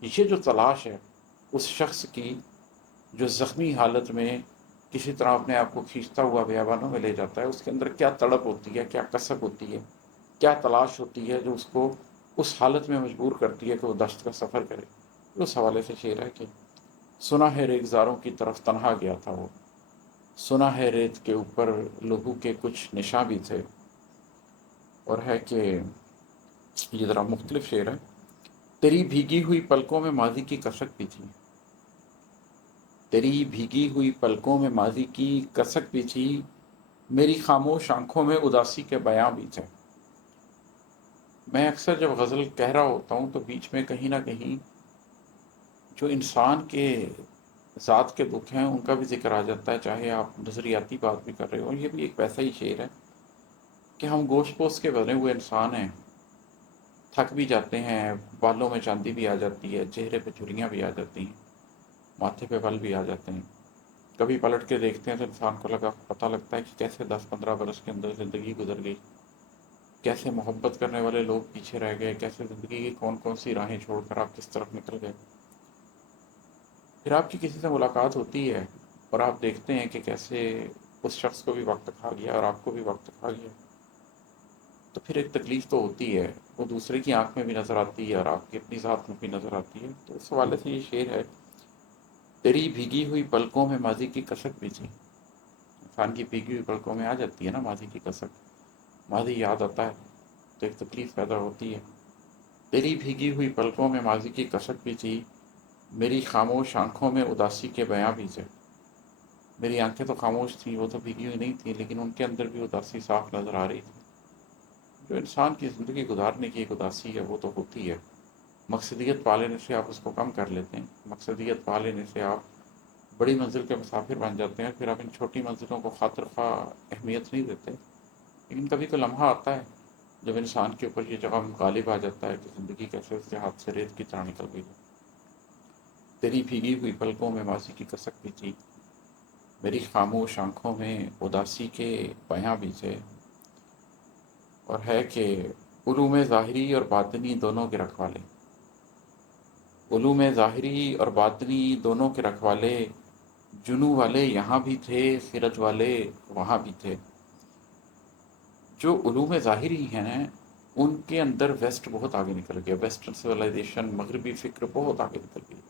یہ جو تلاش ہے اس شخص کی جو زخمی حالت میں کسی طرح اپنے آپ کو کھینچتا ہوا بیابانوں میں لے جاتا ہے، اس کے اندر کیا تڑپ ہوتی ہے، کیا کسک ہوتی ہے، کیا تلاش ہوتی ہے جو اس کو اس حالت میں مجبور کرتی ہے کہ وہ دشت کا سفر کرے۔ اس حوالے سے شعر ہے کہ سنا ہے ریگزاروں کی طرف تنہا گیا تھا وہ، سنا ہے ریت کے اوپر لہو کے کچھ نشاں بھی تھے۔ اور ہے کہ یہ ذرا مختلف شعر ہے، تیری بھیگی ہوئی پلکوں میں ماضی کی کسک بھی تھی، تیری بھیگی ہوئی پلکوں میں ماضی کی کسک بھی تھی، میری خاموش آنکھوں میں اداسی کے بیاں بھی تھے۔ میں اکثر جب غزل کہہ رہا ہوتا ہوں تو بیچ میں کہیں نہ کہیں جو انسان کے ذات کے دکھ ہیں ان کا بھی ذکر آ جاتا ہے، چاہے آپ نظریاتی بات بھی کر رہے ہو۔ یہ بھی ایک ویسا ہی شعر ہے کہ ہم گوشت پوست کے بنے ہوئے انسان ہیں، تھک بھی جاتے ہیں، بالوں میں چاندی بھی آ جاتی ہے، چہرے پہ جھریاں بھی آ جاتی ہیں، ماتھے پہ بل بھی آ جاتے ہیں۔ کبھی پلٹ کے دیکھتے ہیں تو انسان کو پتہ لگتا ہے کہ کیسے 10-15 برس کے اندر زندگی گزر گئی، کیسے محبت کرنے والے لوگ پیچھے رہ گئے، کیسے زندگی کی کون کون سی راہیں چھوڑ کر آپ کس طرف نکل گئے۔ پھر آپ کی کسی سے ملاقات ہوتی ہے اور آپ دیکھتے ہیں کہ کیسے اس شخص کو بھی وقت کھا گیا اور آپ کو بھی وقت کھا گیا، تو پھر ایک تکلیف تو ہوتی ہے، وہ دوسرے کی آنکھ میں بھی نظر آتی ہے اور آپ کی اپنی ذات میں بھی نظر آتی ہے۔ تو اس حوالے سے یہ شعر ہے، تیری بھیگی ہوئی پلکوں میں ماضی کی کسک بھی تھی۔ انسان کی بھیگی ہوئی پلکوں میں آ جاتی ہے نا ماضی کی کسک، ماضی یاد آتا ہے تو ایک تکلیف پیدا ہوتی ہے۔ تیری بھیگی ہوئی پلکوں میں ماضی کی کسک بھی تھی، میری خاموش آنکھوں میں اداسی کے بیاں بھی تھے۔ میری آنکھیں تو خاموش تھیں، وہ تو بھیگی ہوئی نہیں تھیں، لیکن ان کے اندر بھی اداسی صاف نظر آ رہی تھی۔ جو انسان کی زندگی گزارنے کی ایک اداسی ہے وہ تو ہوتی ہے، مقصدیت پا لینے سے آپ اس کو کم کر لیتے ہیں، مقصدیت پا لینے سے آپ بڑی منزل کے مسافر بن جاتے ہیں، پھر آپ ان چھوٹی منزلوں کو خاطر خواہ اہمیت نہیں دیتے۔ لیکن کبھی تو لمحہ آتا ہے جب انسان کے اوپر یہ غم غالب آ جاتا ہے کہ زندگی کیسے اس کے ہاتھ سے ریت کی طرح نکل گئی۔ تیری بھیگی ہوئی پلکوں میں ماضی کی کسک بھی تھی، میری خاموش آنکھوں میں اداسی کے بیاں بھی تھے۔ اور ہے کہ علوم ظاہری اور باطنی دونوں کے رکھوالے، علوم ظاہری اور باطنی دونوں کے رکھوالے، جنوں والے یہاں بھی تھے، خرد والے وہاں بھی تھے۔ جو علوم ظاہری ہیں ان کے اندر ویسٹ بہت آگے نکل گیا، ویسٹرن سویلائزیشن، مغربی فکر بہت آگے نکل گئی۔